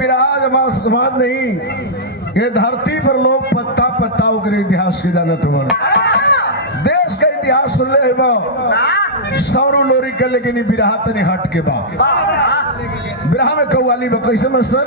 विराजमान समाज नहीं, ये धरती पर लोग पत्ता पत्ता उगरे इतिहास के जानत हुआ। देश का इतिहास सुन ले सौरू लोरी के, लेकिन बिरहा तनी हट के बा। बिरहा में कव्वाली बा कैसे मास्टर?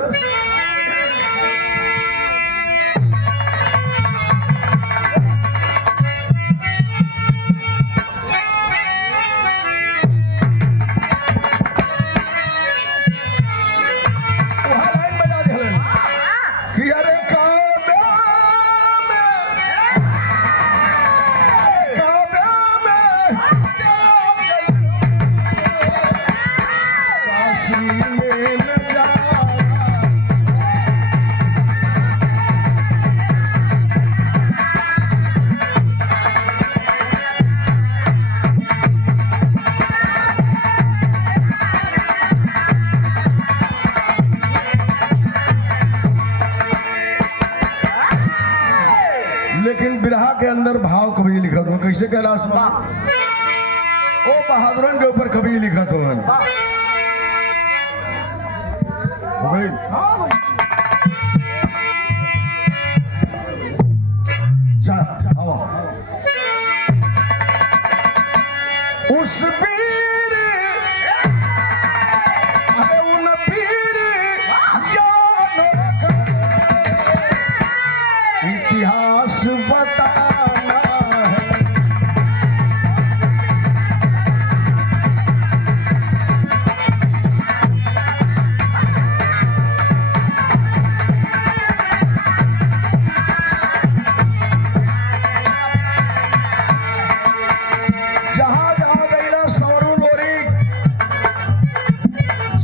लेकिन बिरहा के अंदर भाव कभी लिखत हो कैसे? कैलाश ओ बहादुरन के ऊपर कभी लिखत हो उस पीर उन पीर इतिहास बताना है। जहां जहां गईला सौरू लोरी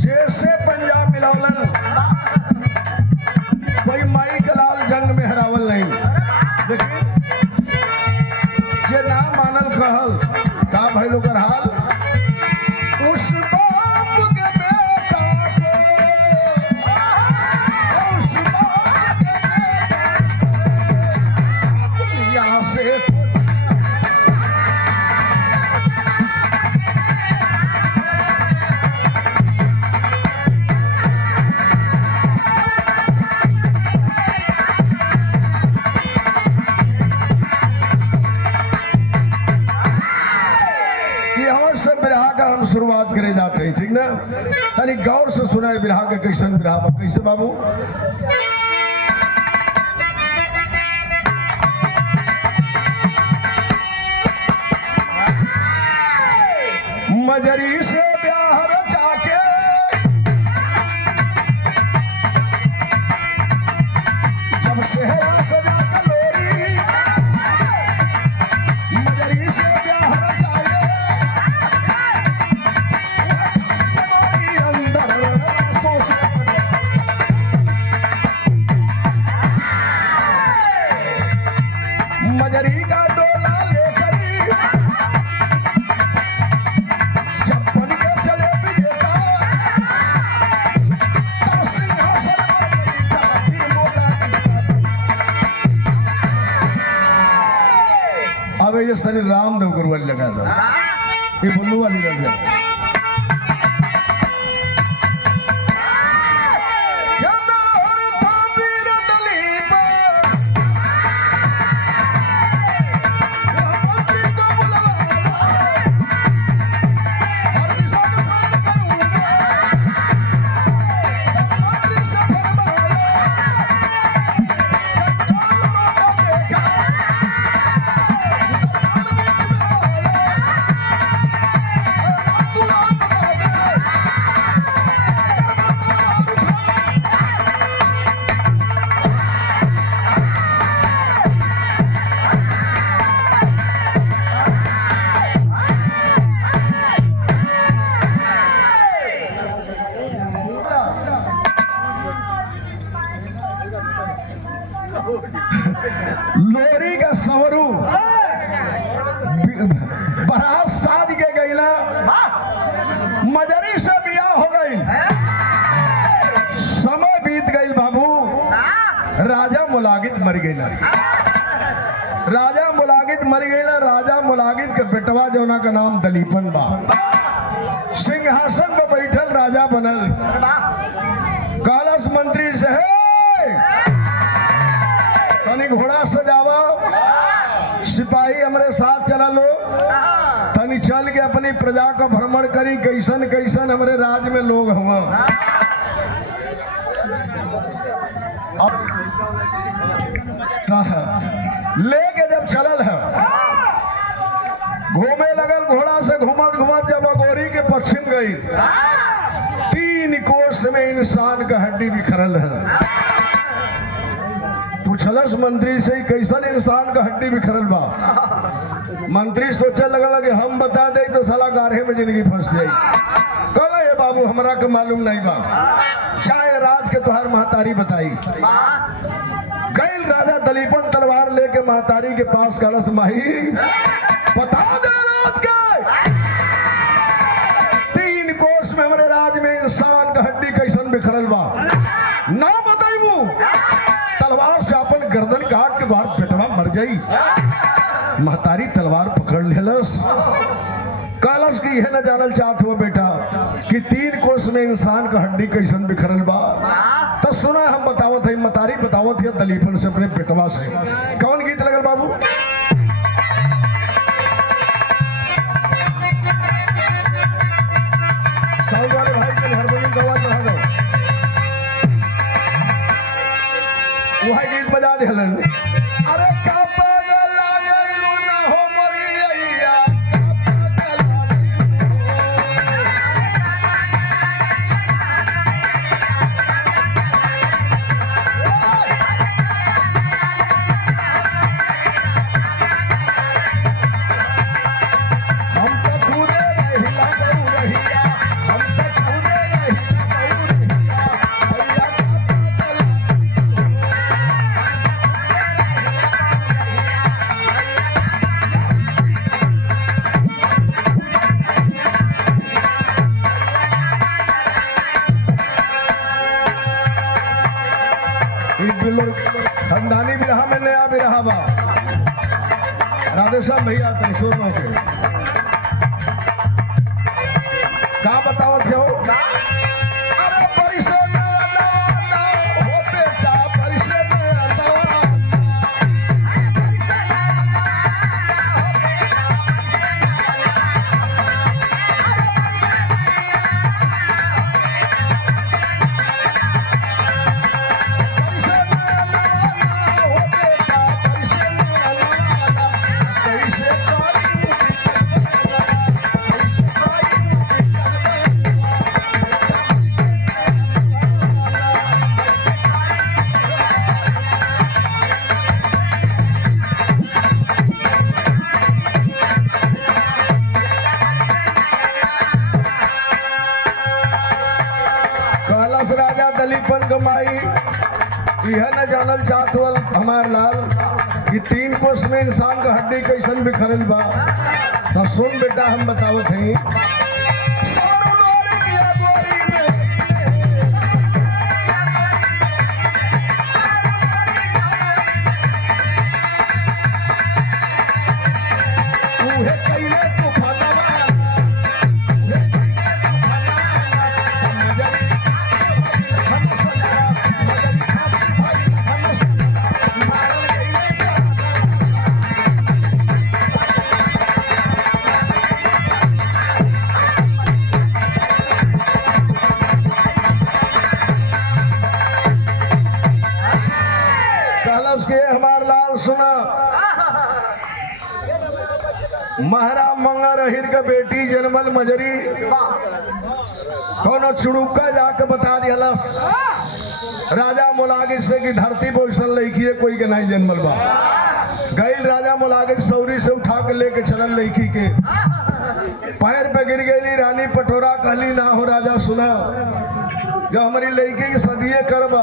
जैसे पंजाब मिलावलन, कोई माई का लाल जंग में हरावल नहीं। लेकिन ये ना मानल कहल का भाई लोग हाल उस बाप के बेटा को, उस बाप के बेटा को दुनिया से बिरहा का हम शुरुआत करे जाते हैं, ठीक ना? यानी गौर से सुना है बिरहा के कैसन बिरहा बा कैसे बाबू? मजरी से ब्याह रचा के जब सेहरा सजा का लोरी, मजरी से ब्याह रचा मजरी का डोला लेकर जब बन के चले विजेता, तब सिंहासन पर जाती मोटा। अब ये सनी रामदेव गुरुवाली लगा दो, ये बुल्लू वाली लग गया। लोरी का सवरू बारात शादी के गईला, मजरी से बियाह हो गई, समय बीत गई बाबू। राजा मुलागित मर गईला, राजा मुलागित मर गईला। राजा मुलागित के बेटवा जौना का नाम दलीपन बा, सिंहासन पर बैठल राजा बनल। कैलाश मंत्री से है तनी घोड़ा सजावा, सिपाही हमारे साथ चला लो, तनी चल के अपनी प्रजा का भ्रमण करी कैसन कैसन हमारे राज्य में लोग हुआ। लेके जब चलल है घूमे लगल, घोड़ा से घुमत घुमत जब अगोरी के पश्चिम गई, 3 कोस में इंसान का हड्डी बिखरल है। पूछलस मंत्री से कैसन इंसान का हड्डी बिखरल बा। मंत्री सोचे लगल कि हम बता दे तो साला गाढ़े में जिंदगी फंस जाई। कल ये बाबू हमरा के मालूम नहीं बा, चाहे राज के तुहार महतारी बताई। गैल राजा दलीपन तलवार लेके महतारी के पास कलश, माही बता दे राज के 3 कोस में हमारे राज में इंसान का हड्डी कैसन बिखरल बा, ना बताइबू तलवार से अपन गर्दन काट के बाहर पेटवा मर जाई। महतारी तलवार पकड़ लेलस, कलश की यह न जानल चाहत हो बेटा कि 3 कोस में इंसान का हड्डी कैसन बिखरल बा। तो सुना हम बतावत है, महतारी बतावत है दलीपन से अपने पेटवा से। कौन गीत लगल बाबू? साउंड वाले भाई के हारमोनियम का आवाज बढ़ा दो, वह गीत बजा दिलन। अरे का पागल लागलू ना हो मरिया, हम तो खुदे रहिला बहु रहिया, हम तो खुदे रहिला बहु रहिया, भैया खानदानी बिरहा में नया बिरहा बा। राधेश्याम भैया त्रिशूर के का बतावत हो? अरे परिसे में अनवाना हो बेटा, परिसे में अनवाना, राजा दलीपन कमाई यह न जानल चाहत हमार लाल कि 3 कोस में इंसान का हड्डी कैसन बिखरल बा। तो सुन बेटा हम बतावत हैं, के हमार लाल सुना, महरा मंगा रहीर का बेटी जनमल मजरी कोनो चुड़ुक्का जाके बता दियालस राजा मुलागिस से कि धरती पर वैसन लड़की है कोई के नहीं जनमल बा। गईल राजा मुलागिस सौरी से उठा के लेके चलल लड़की के, पैर पे गिर गई रानी पटोरा कहली ना हो राजा सुना, जब हमारी लड़की की सदिये करबा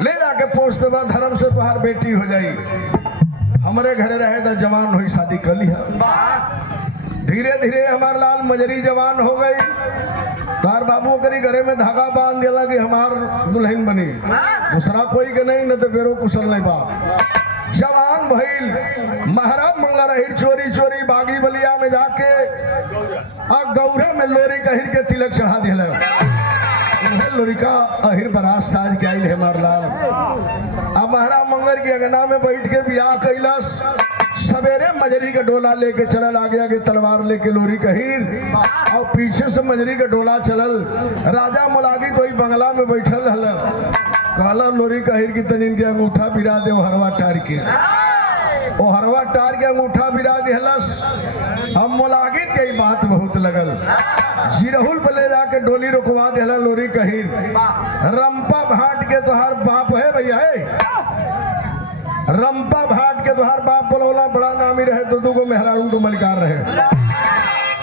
ले जाके पोस्ट देवा, धर्म से तुहार बेटी हो जाई, हमारे घरे रहे तो जवान हुई शादी कर लिया। धीरे धीरे हमार लाल मजरी जवान हो गई, तार बाबू करी घरे में धागा बांध दिया कि हमार दुल्हन बनी, दूसरा कोई के नहीं, न तो बेरो कुशल नहीं बा। जवान भइल महरा मंगा रही चोरी चोरी बागी बलिया में जाके आ गौरा में लोरी कहिर के तिलक चढ़ा दिया। लोरिका अहिर बरात साज के आइल है मारलाल। अब महारा मंगर की अगना में बैठ के बियाह कैलस। सवेरे मजरी का डोला लेके चलल, आगे आगे तलवार लेके लोरी कहीर और पीछे से मजरी का डोला चलल। राजा मुलागी तो बंगला में बैठल हल। कहला लोरी कहीर की तनिन के अंगूठा बिरा दे हरवा टार के। ओ हरवा टार के अंगूठा बिरा दिहलस। हम मुलागी के बात बहुत लगल। जिरहुल पर ले जाके डोली रुकवा दिहला लोरी कहीर। रंपा भाट के तोहार बाप है भैया है। रंपा भाट के तोहार बाप बोलौला बड़ा नामी रहे, दो को मेहरारून को मलिकार रहे।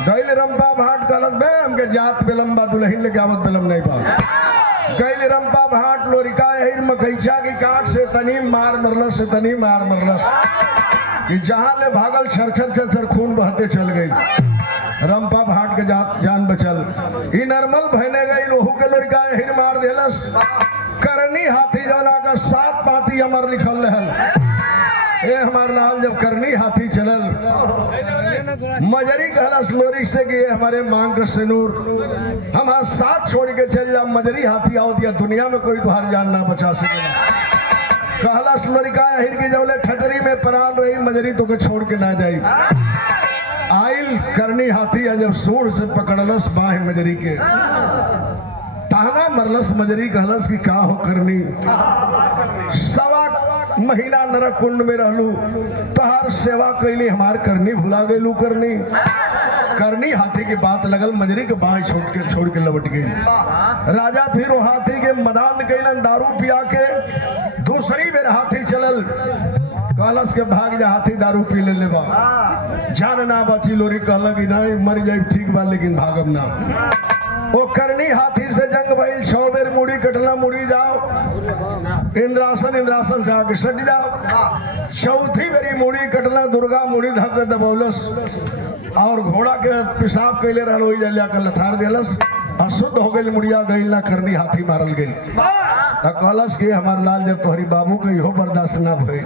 गैल रंपा भाट कहलत बे हमके जात बेलम बा दुल्हन लेके आवत बेलम नहीं बा। गैल रंपा भाट लोरिका अहिर मकैचा की काट से तनी मार मरलस, से तनी मार मरलस कि जहां ले भागल छरछर छरछर खून बहते चल गई। रंपा भाट के जान बचल। ई नरमल भयने गई लोहू के लोरिका अहिर मार देलस। करनी हाथी जौना का 7 पाती अमर लिखल रहल। ए हमार लाल जब करनी हाथी चलल, मजरी कहलस लोरी से कि हमारे मांग का सिनूर हमारा साथ छोड़ के चल जा। मजरी हाथी आओ दिया दुनिया में कोई तुहार जान ना बचा सके। कहलस लोरिका अहिर की जौले ठटरी में परान रही, मजरी तो के छोड़ के ना जाई। आइल करनी हाथी जब सूर से पकड़लस बाह मजरी के, ताना मरलस। मजरी कहलस कि का हो करनी, 1.25 महीना नरक कुंड में रहलू, तोहार सेवा कैली, हमार करनी भुला गईलू। करनी हाथी की बात लगल, मजरी के बाह छोड़ के लौट गई। राजा फिर वो हाथी के मदान कैलन, दारू पिया के दूसरी बेर हाथी चलल। कहलस के भाग जा, हाथी दारू पी ले लेबा, जान ना बची। लोरी कहल कि नहीं मर जाए ठीक बा लेकिन भागब ना। वो करनी हाथी से जंग भइल, 6 बेर मुड़ी कटला, मुड़ी जाओ इंद्रासन से आके सट जाओ। चौथी बेरी मुड़ी कटला, दुर्गा मुड़ी धक दबौलस और घोड़ा के पेशाब कैले रहल, वही जलिया के लथार देलस। अशुद्ध हो गई मुड़िया गई ना, करनी हाथी मारल गई। कहलस कि हमार लाल जब तोहरी बाबू के इहो बर्दाश्त ना भई,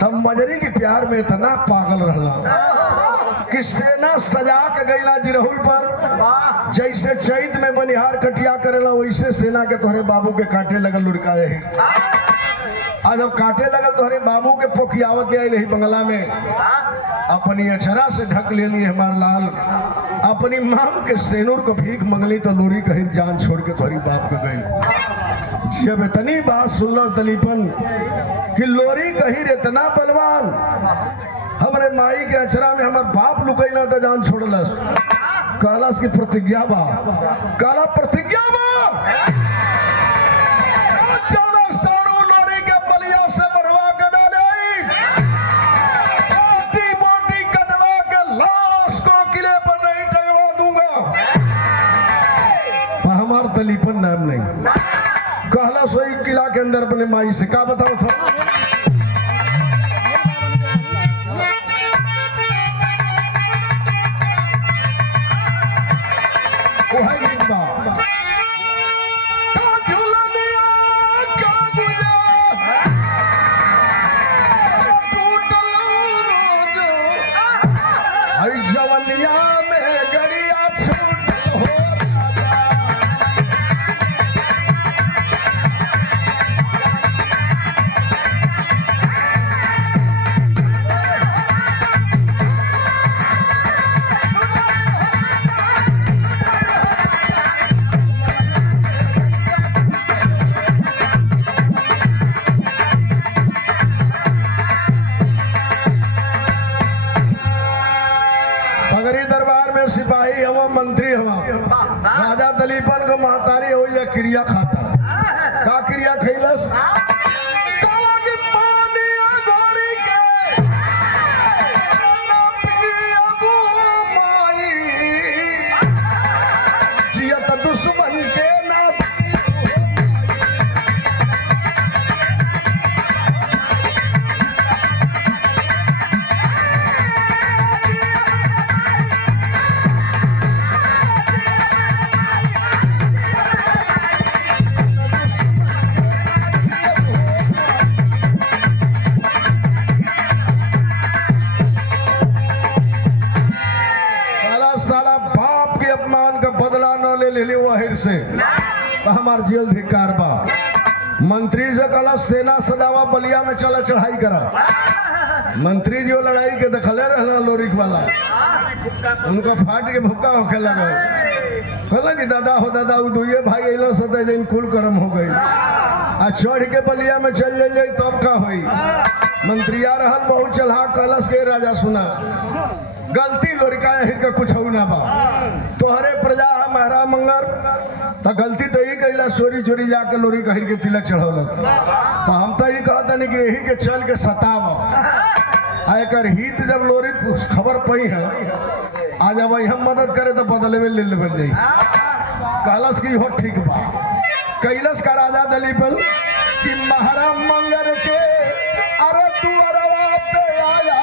तब मजरी के प्यार में इतना पागल रहला कि सेना सजा के गईला जिरहुल पर। जैसे चैत में बनिहार कटिया करेला वैसे सेना के तोहरे बाबू के काटे लगल लुड़का यही। आज जब काटे लगल तोहरे बाबू के पोखियावत के आइल बंगला में, अपनी अचरा से ढक ले लिए हमार लाल। अपनी मांग के सेनूर को भीख मंगली तो लोरी कहीं जान छोड़ के तोहरी बाप के गई। जब इतनी बात सुनल दलीपन कि लोरी कहीं इतना बलवान, हमारे माई के अचरा में हमार बाप लुकई ना तो जान छोड़लस। कहलस की प्रतिज्ञा बा, काला प्रतिज्ञा बा, लोरी के बलिया से बढ़वा के डाले, बोटी बोटी कटवा के लाश को किले पर नहीं टंगवा दूंगा। हमार दलीपन नाम नहीं। कहलस वही किला के अंदर अपने माई से का बताओ था। सिपाही हवा मंत्री हवा, राजा दलीपन को महतारी हो या क्रिया खाता का क्रिया खैलस दुश्मन के से तो हमार जेल धिक्कार बा। मंत्री से कहला सेना सजावा बलिया में चला चढ़ाई करा। मंत्री जी वो लड़ाई के दखले रहना लोरिक वाला, उनका फाट के भुक्का होखे लगा। कहला कि दादा हो दादा वो दुए भाई अला सदा दिन कुल कर्म हो गई आ चढ़ के बलिया में चल जाइए तब का होई। मंत्रिया रहल बहुत चलहा कलश के राजा सुना गलती लोरिका हिर का कुछ हो ना बा तोहरे प्रजा महारा मंगर तो गलती तो ही कैला चोरी चोरी जाके लोरी कहिर के तिलक चढ़ौल तो हम तो ही कहता नहीं कि यही के चल के सताव आकर हित जब लोरी खबर पई है आज अब हम मदद करे तो बदले में ले लेवल जाई कहलस की हो ठीक बा। कैलस का राजा दलीपन कि महारा मंगर के अरे तू अरवा पे आया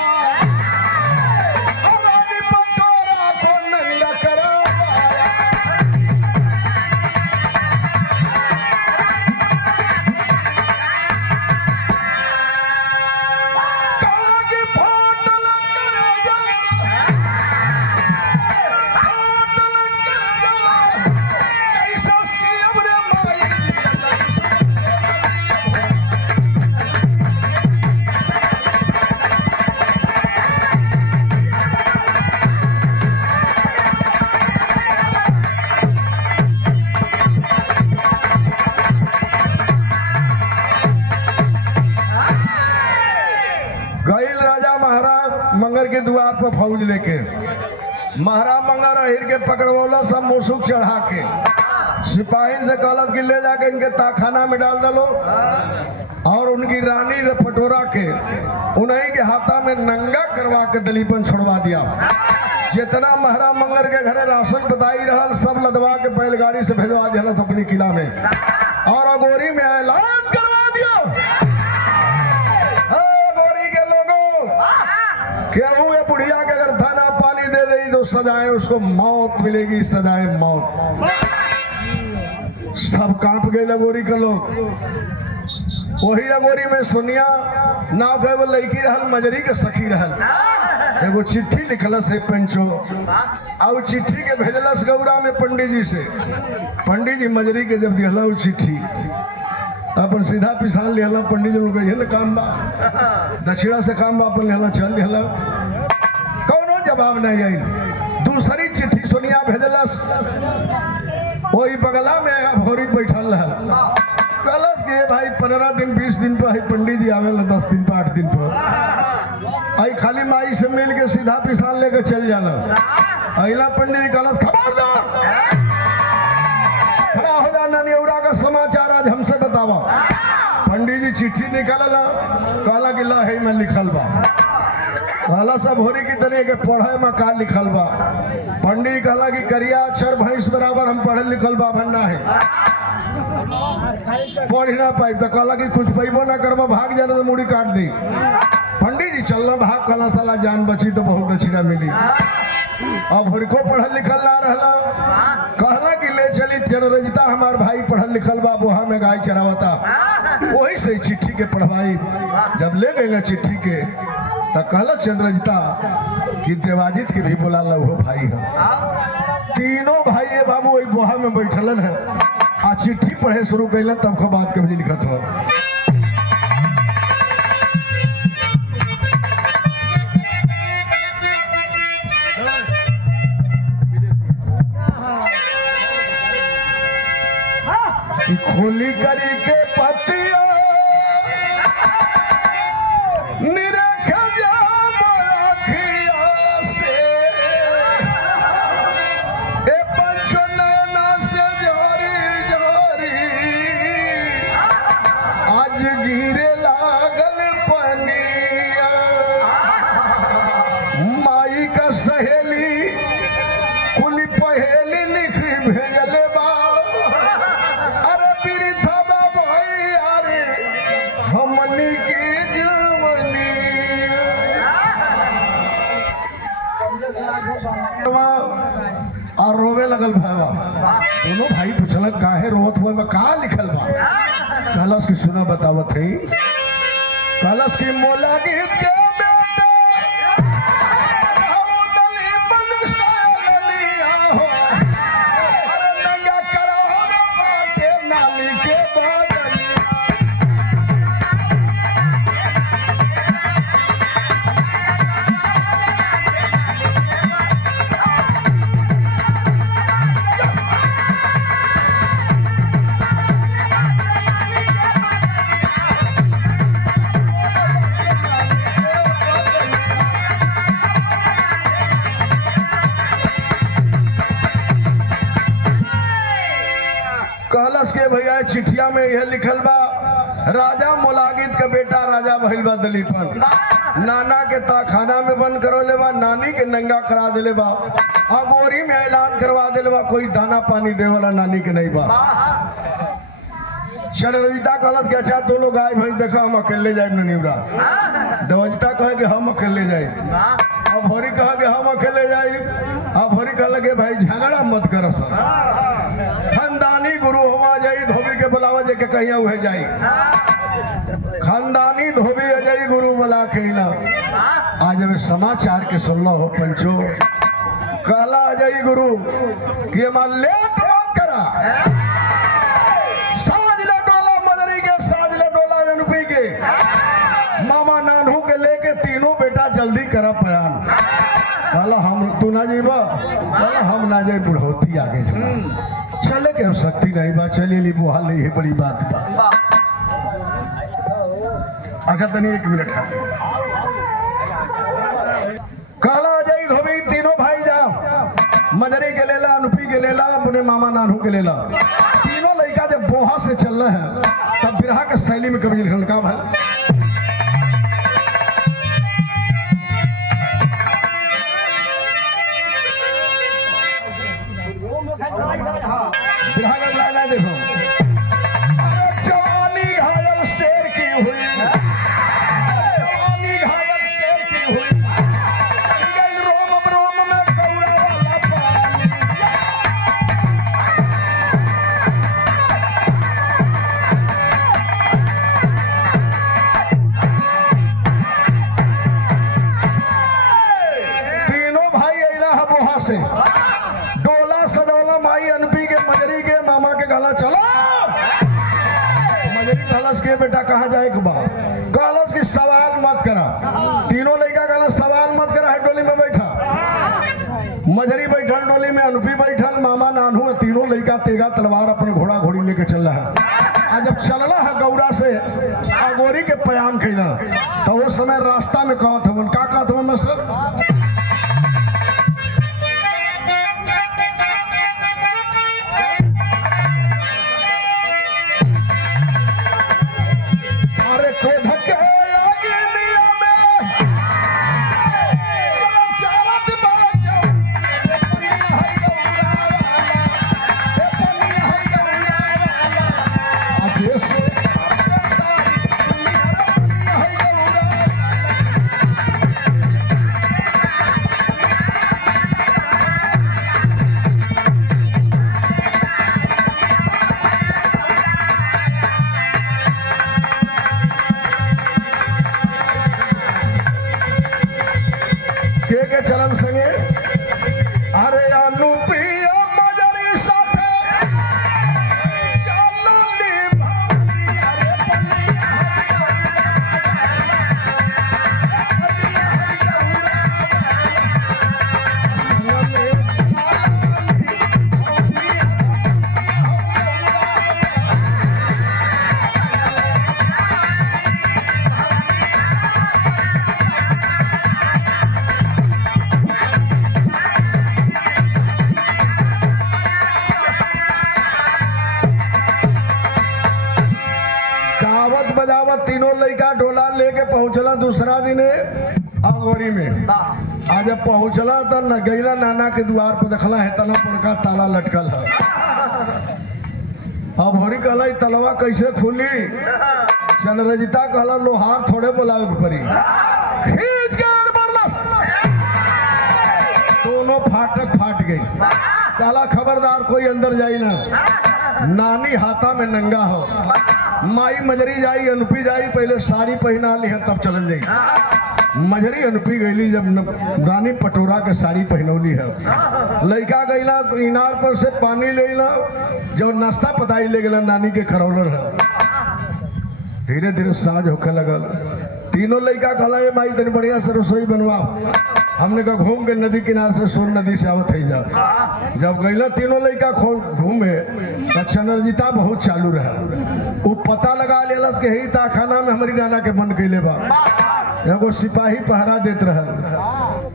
मंगर के द्वार पर फौज लेके महाराज मंगर अहिर के पकड़वला सब मुसुक चढ़ा के सिपाही से कहलत कि ले जाके इनके ताखाना में डाल दलो और उनकी रानी पटोरा के उन्हीं के हाथा में नंगा करवा के दलीपन छोड़वा दिया। जितना महाराज मंगर के घरे राशन बताई रहल सब लदवा के बैलगाड़ी से भेजवा दिया अपनी किला में और अगोरी में ऐलान करवा दिया केहू ये बुढ़िया के अगर दाना पानी दे दे तो सजाए उसको मौत मिलेगी सजाए मौत। सब कांप गए अगोरी के लोग। वही अगोरी में सोनिया नाव के वो लड़की रहल मजरी के सखी रहल एगो चिट्ठी लिखलस है पंचो और चिट्ठी के भेजलस गौरा में पंडित जी से। पंडित जी मजरी के जब दिहला वो चिट्ठी अपन सीधा पिसान लिहला पंडित जी कहिए ना काम बा दक्षिणा से काम बा अपन लिहला चल लिहला कौनो जवाब नहीं आई। दूसरी चिट्ठी सोनिया भेजलस वही बगला में भोरी बैठल रहल कलश के भाई 15 दिन 20 दिन पर पंडित जी आवेला 10 दिन पर 8 दिन पर आई खाली माई से मिल के सीधा पिसान लेके चल जाना। अहिला पंडित जी कलश खबरदार खड़ा हो जाना नेवरा का समाचार आज हमसे बतावा। पंडित जी चिट्ठी निकालला कहला कि ला है में लिखल बा कहला सब होरी की तरह के पढ़े में का लिखल बा। पंडित जी कहला कि करिया अक्षर भैंस बराबर हम पढ़े लिखल बा बनना है पढ़ ना पाई तो कहला कि कुछ पैबो ना करबा भाग जाना तो मुड़ी काट दी। पंडित जी चलना भाग कहला साला जान बची तो बहुत दक्षिणा मिली। अब हरको पढ़ल लिखल ना रहला कहला कि ले चली चंद्रजिता हमार भाई पढ़ल लिखल बा बोहा में गाय चरावता वही से चिट्ठी के पढ़वाई। जब ले गई ना चिट्ठी के तो कहला चंद्रजिता कि देवाजित के भी बोला लो भाई है। तीनों भाई ये बाबू वही बोहा में बैठलन है आ चिट्ठी पढ़े शुरू कैलन तब का बात कभी लिखत हो। खोली करी के पतिया निरख जाब अखिया से ए पंचो नैना से झरी झरी आज गिरे लागल पनिया। माई का सहेली कुली पहेली लिख भेजले बा हमनी की जवानी और रोवे लगल भाईवा। दोनों भाई पूछल काहे रोत हुआ में का लिखल बा। कहलस की सुना बतावत है कहलस की मोला गीत के बेटे कहलस के भैया चिठिया में यह लिखल बा राजा मोलागित के बेटा राजा भइल बा दलीपन नाना के ताखाना में बंद करो ले बा नानी के नंगा करा देले बा अगोरी में ऐलान करवा देले बा कोई दाना पानी दे वाला नानी के नहीं बा चंद्रजिता कहलस के अच्छा दो लोग आए भाई देखा हम अकेले जाए ननीवरा देवजिता कहे कि हम अकेले जाए अब भोरी कहा कि हम अकेले जाए अब भोरी कह लगे भाई झगड़ा मत कर खानदानी गुरु हुआ जाई धोबी के बुलावा जे के कहीं उहे जाई खानदानी धोबी अजय गुरु बुला के ना आज अब समाचार के सुन लो हो पंचो कहला अजय गुरु कि हमार लेट मत करा मामा नानू के लेके तीनों बेटा जल्दी करा पयान कहला हम तू ना जीबा कहला हम ना जाए बुढ़ौती आगे चले के अब शक्ति नहीं बा चलिए ली बुहा ले ये बड़ी बात बा अच्छा तनी 1 मिनट कहला अजय धोबी तीनों भाई जाओ मजरी के लेला अनुपी के लेला अपने मामा नानू के लेला तीनों लड़का जब बोहा से चल रहे हैं तब बिरहा के शैली में कवि लिखल का भाई बिरहा का लाना देखो जवानी घायल शेर की हुई जवानी घायल शेर की हुई रोम रोम में गौरा वाला पानी से डोला सजौला माई अनपी के मजरी के मामा के गला चलो मजरी कहलस के बेटा कहाँ जाए के बा कहलस कि सवाल मत करा तीनों लड़का कहलस सवाल मत करा है डोली में बैठा मजरी बैठल डोली में अनपी बैठल मामा नानू तीनों लड़का तेगा तलवार अपन घोड़ा घोड़ी लेके चल रहा है आज जब चलना है गौरा से अगोरी के पयान कैला तो वो समय रास्ता में कहा था का कहा था मास्टर के चरण संगे अरे अनुप्रिया मजरी साथे चलली भाई अरे बजावत तीनों लड़का डोला लेके पहुंचला दूसरा दिन अगोरी में आज जब पहुंचला तो न गैला नाना के द्वार पर देखला है तना पुड़का ताला लटकल है अब होरी कहला तलवा कैसे खुली चंद्रजिता कहला लोहार थोड़े बोलावे के पड़ी खींच के बरलस दोनों फाटक फाट गई कहला खबरदार कोई अंदर जाई ना नानी हाथा में नंगा हो माई मजरी जाई अनपी जाई पहले साड़ी पहना ली है तब चल जाई मजरी अनपी गईली जब रानी पटोरा के साड़ी पहनौली है लड़का गईला इनार पर से पानी लेला जब नाश्ता पताई ले गला नानी के खरौलर है धीरे धीरे साँझ होके लगल तीनों लड़का कहला ये माई तनी बढ़िया से रसोई बनवा हमने कहा घूम के नदी किनारे से सोन नदी से आवत है जा जब गईला तीनों लड़का घूमे तो चंद्रजिता बहुत चालू रहा वो पता लगा लेलस के ही ताखाना में हमारी नाना के मन कैले बा एगो सिपाही पहरा देत रहल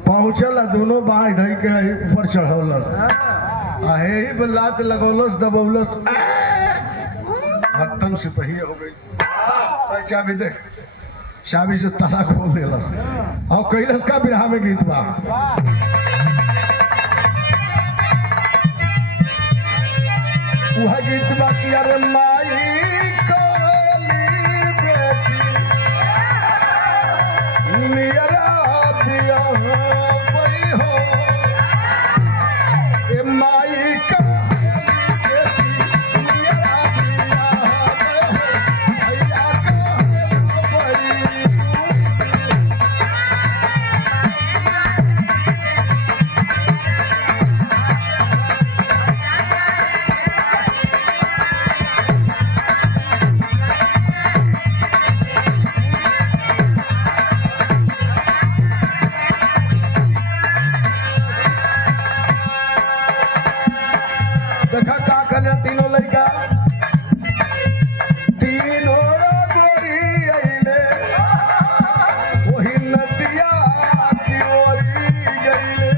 पहुंचल दोनों बाँह धई के ऊपर चढ़ौलस यही पर लात लगौलस दबौलस हत्तन से पहिए हो गई चाबी देख चाबी से ताला खोल देलस और कैलस का बिरहा में गीत बा वह गीत बा कि अरे माई काली बेटी नियरा पिया वही हो ए माई काली बेटी नियरा पिया भैया को बड़ी देखा का करे तीनों लड़का तीनों गोरी अइले वही नदिया की ओरी गइले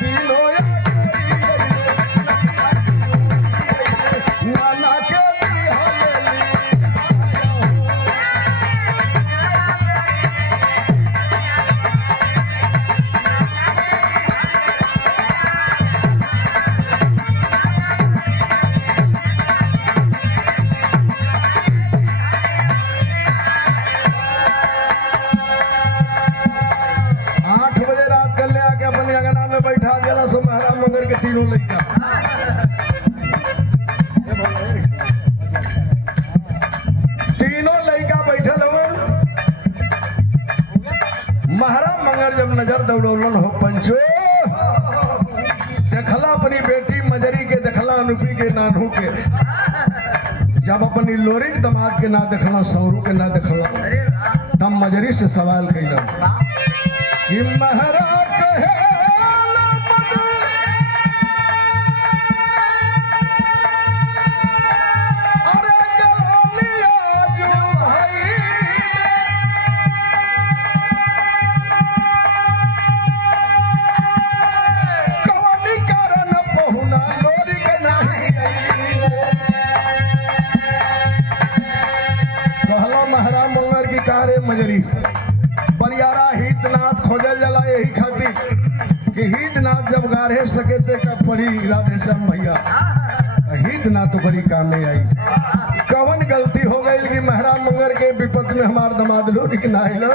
तीनों गोरी अइले नाना के बिहाली बैठा दिया सो महाराज मंगर के तीनों लड़का तीनों लड़का बैठल हो महाराज मंगर जब नजर दौड़ौलन हो पंचो देखला अपनी बेटी मजरी के देखला अनुपी के नानू के जब अपनी लोरी दमाद के ना देखला सौरू के ना देखला तब मजरी से सवाल कैलन कि महाराज कहे महाराज मंगर की कारे मजरी बरियारा हितनाथ खोजल जला यही खातिर कि हितनाथ जब गारे सके ते का पड़ी राधे श्याम भैया हितनाथ तो बड़ी काम में आई कवन गलती हो गई कि महाराज मंगर के विपद में हमार दमाद लोग ना आइल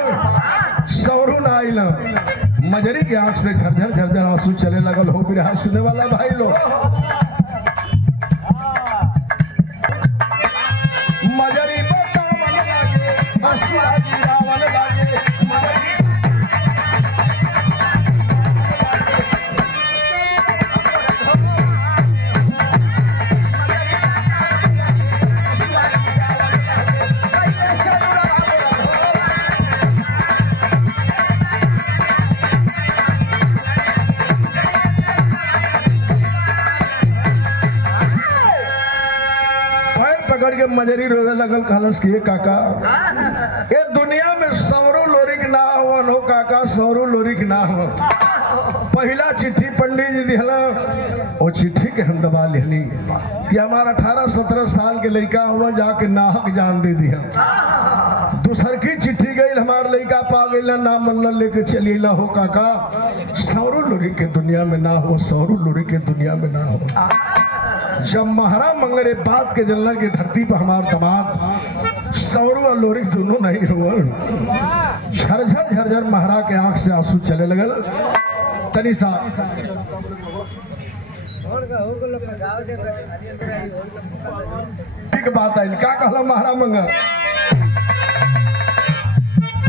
सौरू ना आइल मजरी की आंख से झरझर झरझर आंसू चले लगल हो बिरहा सुने वाला भाई लोग मजरी पकड़ के मजरी रोवे लगल कहलस कि काका ये दुनिया में सौरू लोरिक ना हो काका सौरू लोरिक ना हो पहला चिट्ठी पंडित जी दिहला वो चिट्ठी के हम दबा लेली कि हमारा 18-17 साल के लड़का हुआ जाके नाहक जान दे दिया दूसर की चिट्ठी गई हमार लड़का पा गई ना मन लेके चली ला हो काका सौरू लोरी के दुनिया में ना हो सौरू लोरी के दुनिया में ना हो जब महाराज मंगर बात के जलना की धरती पर हमार दमाद सौरू और लोरी दोनों नहीं हुआ झरझर झरझर महाराज के आंख से आंसू चले लगल तनी सा ठीक बात है क्या कहला महाराज मंगर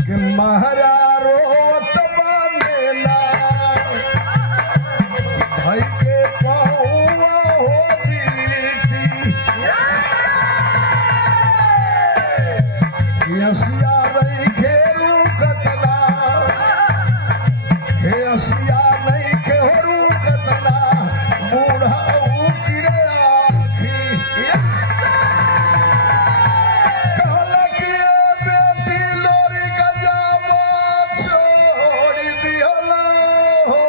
कि महाराज रोत बांधेला भाई के पाहुआ होती हसिया नहीं घेरू कतना हे हसिया नहीं घेरू कतना बूढ़ा उकिरे आखी कहला कि बेटी लोरी का जामा छोड़ दिहला हो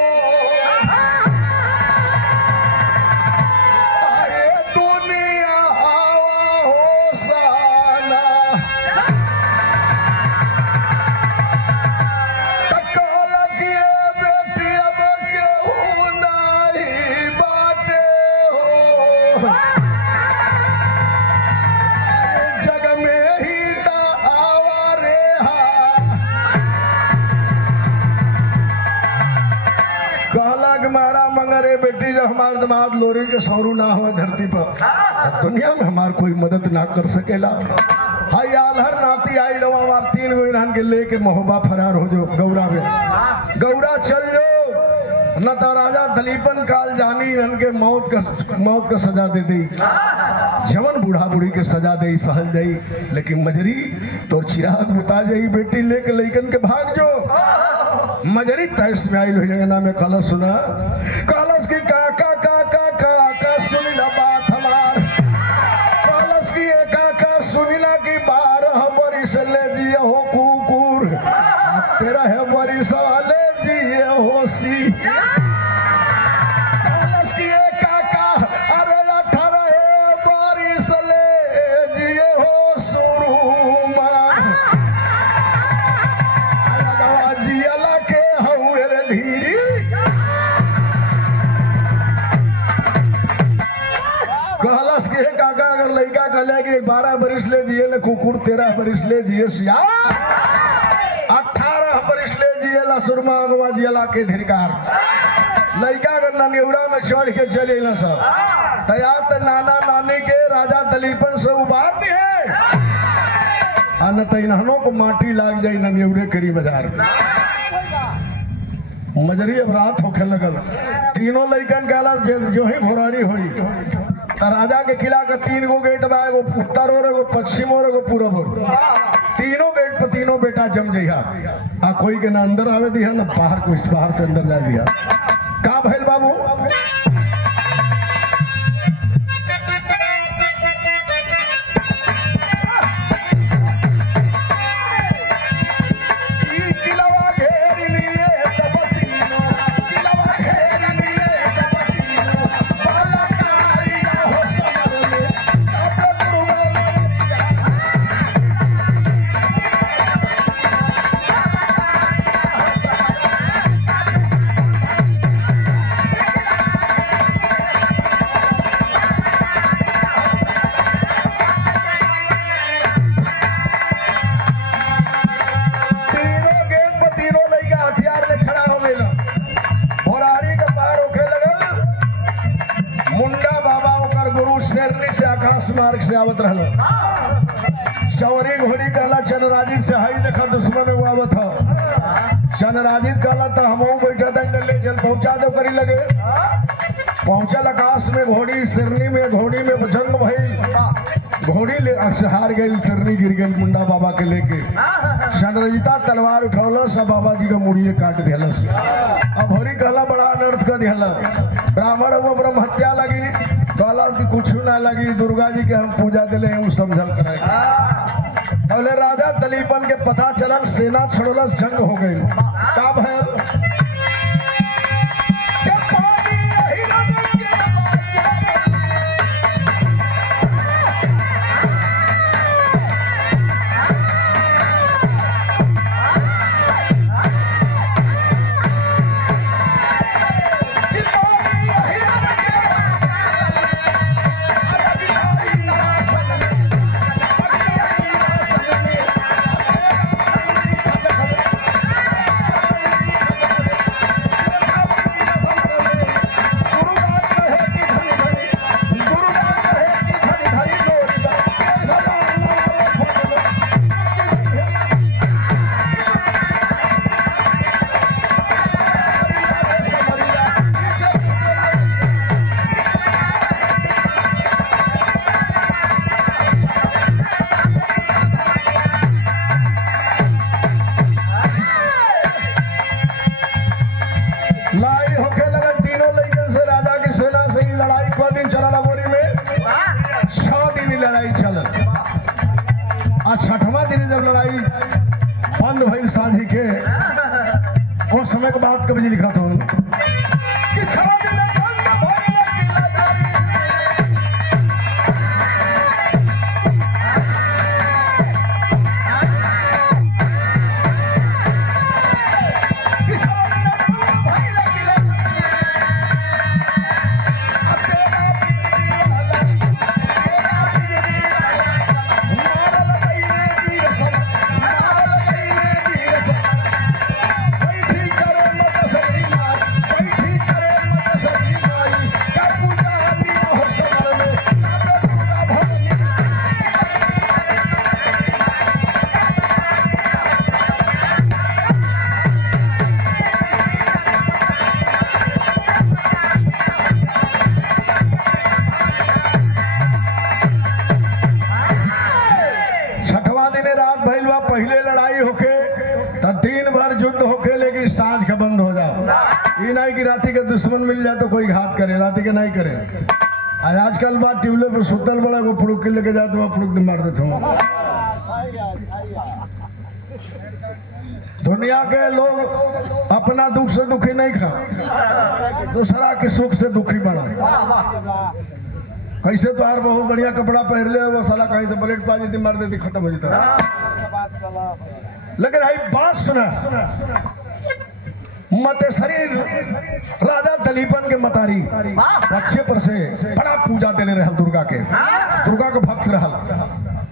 आए दुनिया आवा कि मारा मंगरे बेटी जब हमार दमाद लोरी के सौरू ना हो धरती पर दुनिया में हमार कोई मदद ना कर सकेला। हाई आलहर नाती आई लो हमार 3 गो इन्हन के लेके महोबा फरार हो जो गौरा में गौरा चल जो न तो राजा दलीपन काल जानी इन्हन के मौत का सजा दे दी जवन बूढ़ा बूढ़ी के सजा दे सहल जाई लेकिन मजरी तो चिराग बुता जाई बेटी लेके लइकन के भाग जो मजरी तैस में आई लोहिया में कलश सुना कलश की काका काका काका सुनिला बात हमार कलश की काका सुनिला की 12 बरिस ले दिए हो कुकुर 13 बरिस ले दिए हो सी कलश की काका अरे 18 बरिस ले दिए हो सुरुमा जियला के हउए रे धीरी कहलस के काका अगर लड़का कहले कि 12 बरिस ले दिए ले कुकुर 13 बरिस ले दिए सिया 18 बरिस ले दिए ला सुरमा अगवा जियला के धिरकार लड़का अगर ननेउरा में चढ़ के चले ना सब तैयार त नाना नानी के राजा दलीपन से उबार दिए अन तैनहनों को माटी लाग जाई ननेउरे करी बाजार मजरी अब रात होखे लगल तीनों लइकन कहला जो ही भोरारी होई त राजा के किला का 3 गो गेट बा एगो उत्तर और एगो पश्चिम और एगो पूरब और तीनों गेट पे तीनों बेटा जम जइहा आ कोई के ना अंदर आवे दिया ना बाहर कोई बाहर से अंदर जा दिया का भइल बाबू मार्ग से आवत रहल सवरी घोड़ी कहला चनराजी से हाई देखा दुश्मन आवत ह चनराजी कहला तो हम बैठा था ले चल पहुंचा दो करी लगे पहुंचल आकाश में घोड़ी सिरनी में घोड़ी में जंग भइल घोड़ी ले हार गई सिरनी गिर गई मुंडा बाबा के लेके चनरजिता तलवार उठौल सब बाबा जी का मुड़िए काट दिलस अब होरी कहला बड़ा अनर्थ कर दिला ब्राह्मण वो ब्रह्म हत्या लगी कहला कि कुछ ना लगी दुर्गा जी के हम पूजा दिले हैं समझल कराई पहले राजा दलीपन के पता चलल सेना छड़ोलस जंग हो गई का भयल छठवां दिन जब लड़ाई बंद भइल साझी के उस समय के बाद कभी लिखा था ये नहीं कि राती के दुश्मन मिल जाए तो कोई घात करे, राती के नहीं करे। आजकल बात ट्यूबले पर सुतल बड़ा को फुड़ुक के लेके जाए तो वहाँ फुड़ुक मार देते हूँ। दुनिया के लोग अपना दुख से दुखी नहीं खा, दूसरा के सुख से दुखी बना। कैसे तो यार बहुत बढ़िया कपड़ा पहन ले वो साला कहीं से बुलेट पा जाती मार देती खत्म हो जाता। लेकिन भाई बात सुना, मते शरीर राजा दलीपन के मतारी बच्चे पर से बड़ा पूजा देने रहल दुर्गा के भक्त रहल।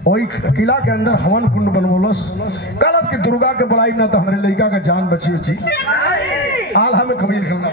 वही किला के अंदर हवन कुंड बनवलस, कहलस कि दुर्गा के बुलाई ना तो हमारे लड़का का जान बची उची। आल हमें कबीर खेलना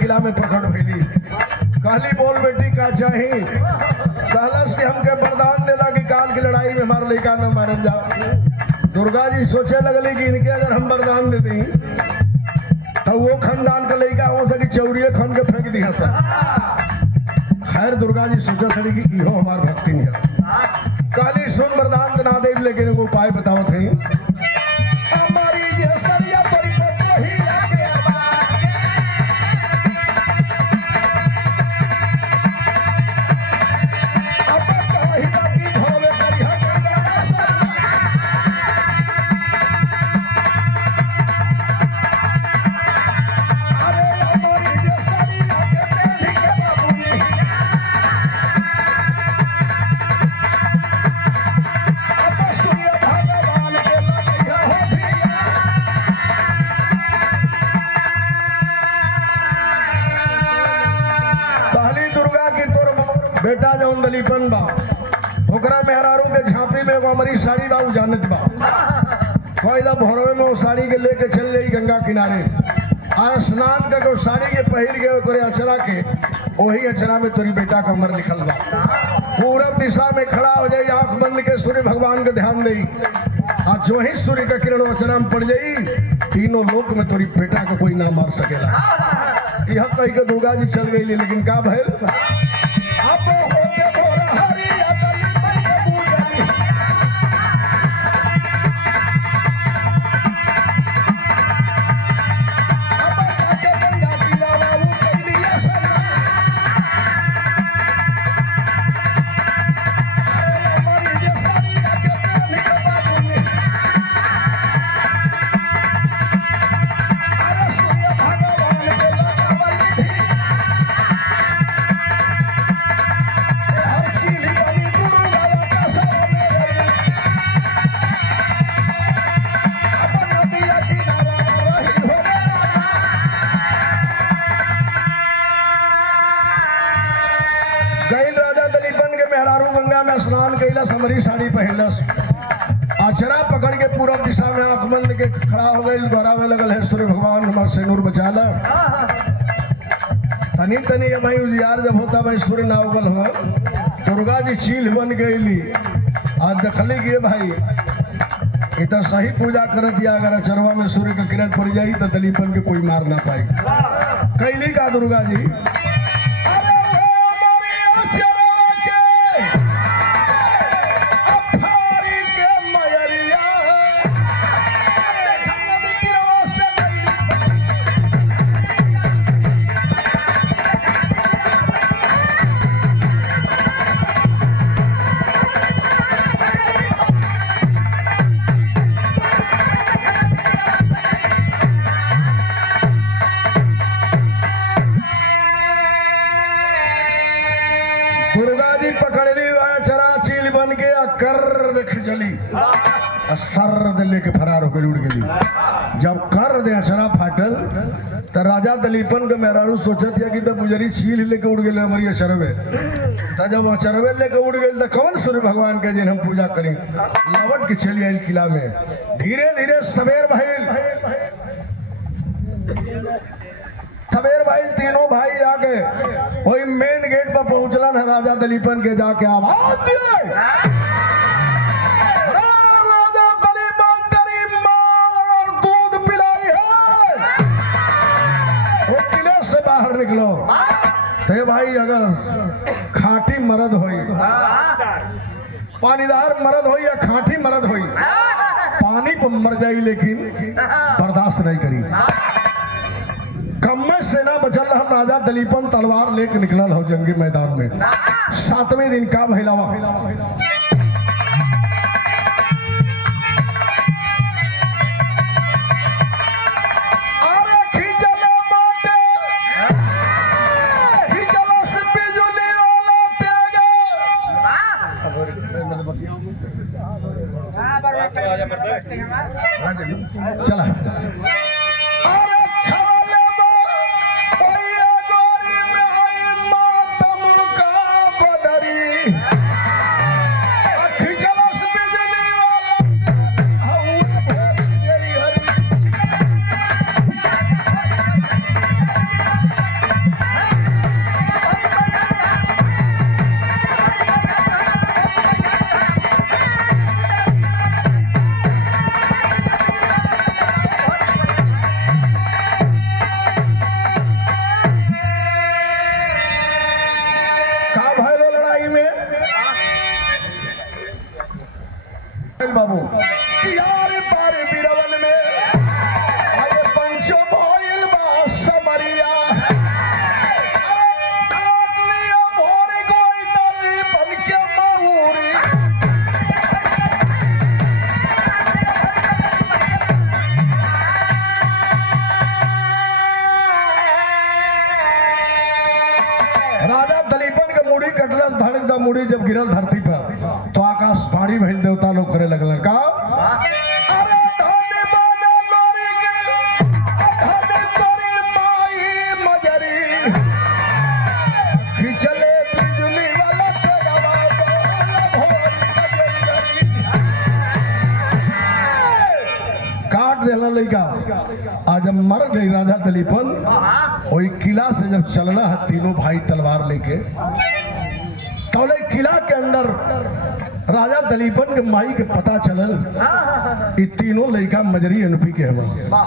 किला में प्रकट भइली। कहली बोल बेटी का चाही, कहलस कि हमके वरदान देला कि काल की लड़ाई में हमारा लड़का न मारल जाओ। दुर्गा जी सोचे लगली कि इनके अगर हम वरदान दे दी तो वो खानदान का लड़का हो सके चौरिये खन के फेंक दी सब। खैर दुर्गा जी सोचा थी कि इहो हमार भक्ति नहीं है। कहली सुन वरदान तो ना दे, लेकिन वो उपाय बतावत है। हमारी ये सरिया परिपक्व ही आगे बेटा जौन दलीपन बा ओकरा मेहरारू के झांपड़ी में एगो हमारी साड़ी बा उ जानत बा। कोई दा भोरवे में वो साड़ी के लेके चल गई गंगा किनारे। आज स्नान करके साड़ी के पहिर के तोरे अचरा के वही अचरा में तोरी बेटा का उम्र लिखल बा। पूरब दिशा में खड़ा हो जाई, आंख बंद के सूर्य भगवान के ध्यान दई। आज जो ही सूर्य का किरण अचरा में पड़ जाई, तीनों लोक में तोरी बेटा को कोई ना मार सकेला। यह कही के दुर्गा जी चल गई, लेकिन का भइल स्नान कैलस, हमारी साड़ी पहनलस, अचरा पकड़ के पूरब दिशा में आंख बंद के खड़ा हो गई। दोहरावे लगल है सूर्य भगवान हमार सिंदूर बचाला। तनी तनी भाई उजियार जब होता भाई सूर्य ना उगल हुआ, दुर्गा जी चील बन गई। आज देखली कि भाई इतना सही पूजा कर दिया, अगर अचरवा में सूर्य का किरण पड़ जाई तो दलीपन के कोई मार ना पाई। कैली का दुर्गा जी सर दे लेके फरार होकर उड़ गई। जब कर दे अचरा फाटल तो राजा दलीपन के मेहरारू सोचत या कि गुजरी चील लेके उड़ गए हमारी अचरवे। तो जब अचरवे लेके उड़ गए तो कौन सूर्य भगवान के जिन हम पूजा करें लौट के चली आई किला में। धीरे धीरे सवेर भाई तीनों भाई जाके वही मेन गेट पर पहुंचलन है। राजा दलीपन के जाके आवाज दिए, राजा दलीपन तेरी मां और दूध पिलाई है, वो किले से बाहर निकलो। ते भाई अगर खाटी मर्द होई, पानीदार मर्द होई या खाटी मर्द होई, पानी पर मर जाई लेकिन बर्दाश्त नहीं करी। कम्मे सेना बचल रहा। राजा दलीपन तलवार लेके निकलल हो जंगी मैदान में। 7वें दिन का भइलावा चला बाबू यार बार बिरवन में आए पंचो भइल बा समरिया। काट लिया भोर कोई दली बन के माहूरी। राजा दलीपन के मुड़ी कटलस धड़क दा मुड़ी जब गिरल धरती पर तो आकाश पानी भइल। देवता लोग करे लगल का अरे धनी बने लोरी के धनी तोरी माई मजरी खिचले बिजली वाला तेरवा भोरी कजरी काट देला लइका। आज मर गई राजा दलीपन। वही किला से जब चलना है तीनों भाई तलवार लेके तो किला के अंदर राजा दलीपन के माई के पता चलल ये तीनों लड़का मजरी अनपी के हवा।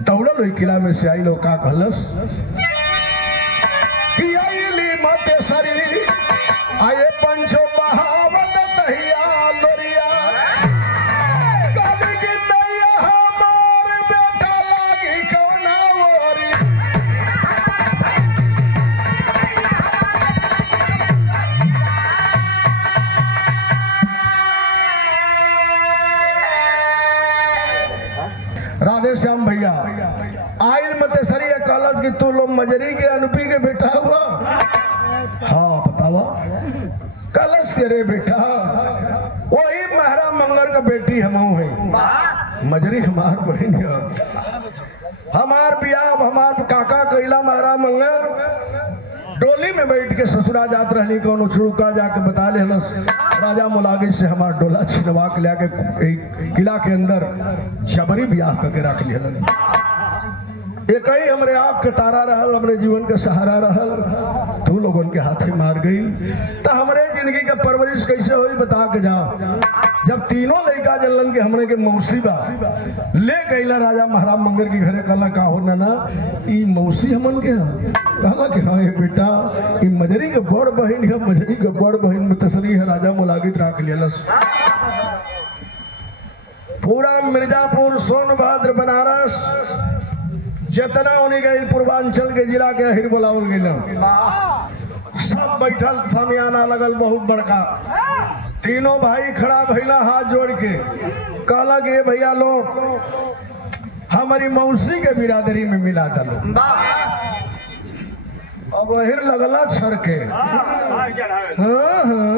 दौड़ल वही किला में से आई लोग का कहलस कि आईली मते सरी आए पंचो बहावत तहिया लोरिया काली की नैया हमार बेटा लागी कौना वोरी। राधे श्याम भैया आइल मते सरी कॉलेज की तू लोग मजरी के अनपी के बेटा हुआ। हाँ बतावा कलश के रे बेटा वही महरा मंगर का बेटी हम है। मजरी हमार बहन है। हमार बियाह हमार काका कैला महरा मंगर डोली में बैठ के ससुरा जात रहनी कौन छुड़का जाके बता ले राजा मुलागी से हमार डोला छिनवा के लाके किला के अंदर जबरी ब्याह करके रख लिया। एक ही हमरे आप के तारा रहल, हमरे जीवन के सहारा रहल, तू लोगन के हाथे मार गई तो हमरे जिंदगी का परवरिश कैसे हुई बता के जा। जब तीनों लड़का जलन के हमने के मौसी बा ले गईला राजा महाराज मंगर के घरे कहला का हो ना ई मौसी हमन के कहला कि हाँ बेटा ई मजरी के बड़ बहन है। मजरी के बड़ बहन में तसरी है राजा मुलागित राख लिया। पूरा मिर्जापुर सोनभद्र बनारस जितना उन्हीं गई पूर्वांचल के जिला के हिर बोलावल गई सब बैठल समियाना लगल बहुत बड़का। तीनों भाई खड़ा भैला हाथ जोड़ के कहला कि भैया लोग हमारी मौसी के बिरादरी में मिला दलो। अब हिर लगला छर के हाँ हाँ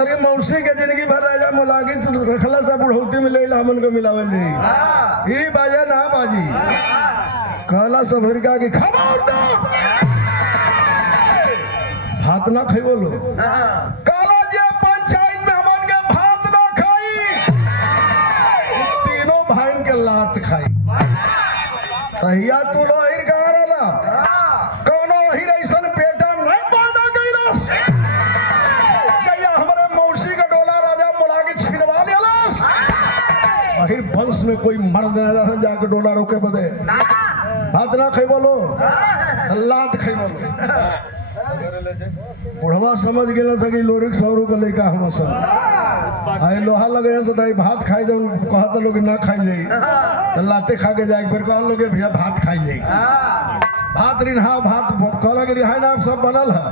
अरे मौसी के जिंदगी भर राजा मुलागित रखला सा बुढ़ौती में लेला हमन को मिलावल दे ई बाजा ना बाजी कहला सब हरिका की खबरदार भात ना खाई बोलो कहला जे पंचायत में हमन के भात ना खाई तीनों भाई के लात खाई तहिया तू लो हिर कहाँ रहला कोनो हिर ऐसन बेटा नहीं पैदा कइलस कहिया हमरे मौसी का डोला राजा मुलागित छिनवा लेलस हिर वंश में कोई मर्द न रह जाके डोला रोके बदे हाथ ना खाई बोलो लात खाई बोलो बुढ़वा समझ गेल सकी लोरिक सौरू का लइका हम सब आए लोहा लगे से दाई भात खाई जब कहत लोग ना खाई जाई तो लाते खा के जाए फिर कहल लोग भैया भात खाई जाई भात रिहा भात कहला कि रिहा ना सब बनल है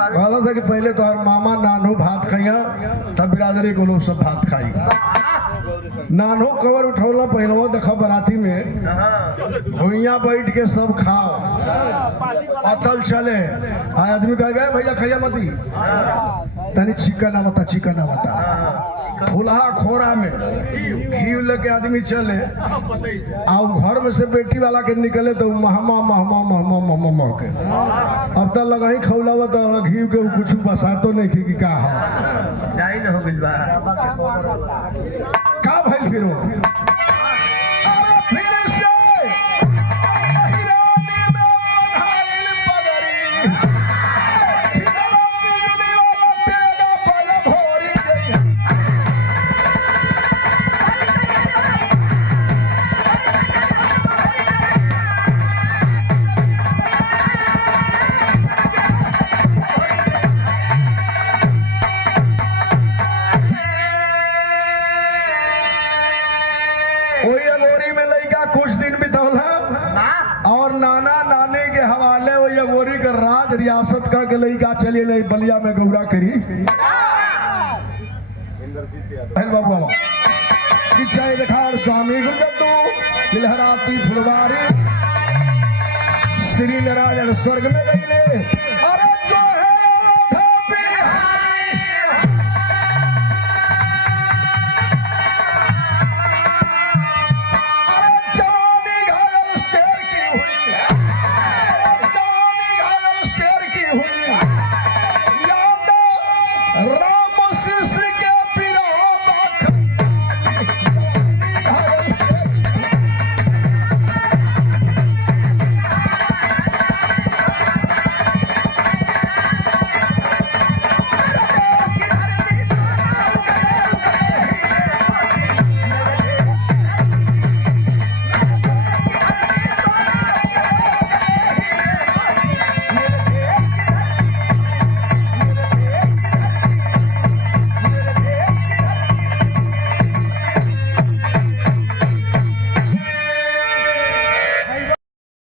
कहला से कि पहले तो मामा नानू भात खाइया तब बिरादरी को लोग सब भात खाई नानो कवर उठौला पहलवा देखा बराती में भुइया बैठ के सब खाओ अतल चले आदमी कह गए भैया खैया मती तनी चिकन आवता फुलहा खोरा में घी लेके आदमी चले आओ घर में से बेटी वाला के निकले तो महमा महमा महमा महमा मह के अब तक लगा ही खौलावा तो घी के कुछ बसातो नहीं कि का हो जाई न हो गइल बा का भइल फिरो अरे फिर से हिरानी में बंधाइल पगड़ी ठिकाना बिजली वाला तेगा पल भोरी गई वही अगोरी में लइका कुछ दिन बितौला और नाना नानी के हवाले वही अगोरी का राज रियासत का के लइका चले ले बलिया में गौरा करी बाबू कि चाहे देखार स्वामी गुरजद्दू लहराती फुलवारी श्री नारायण स्वर्ग में गईले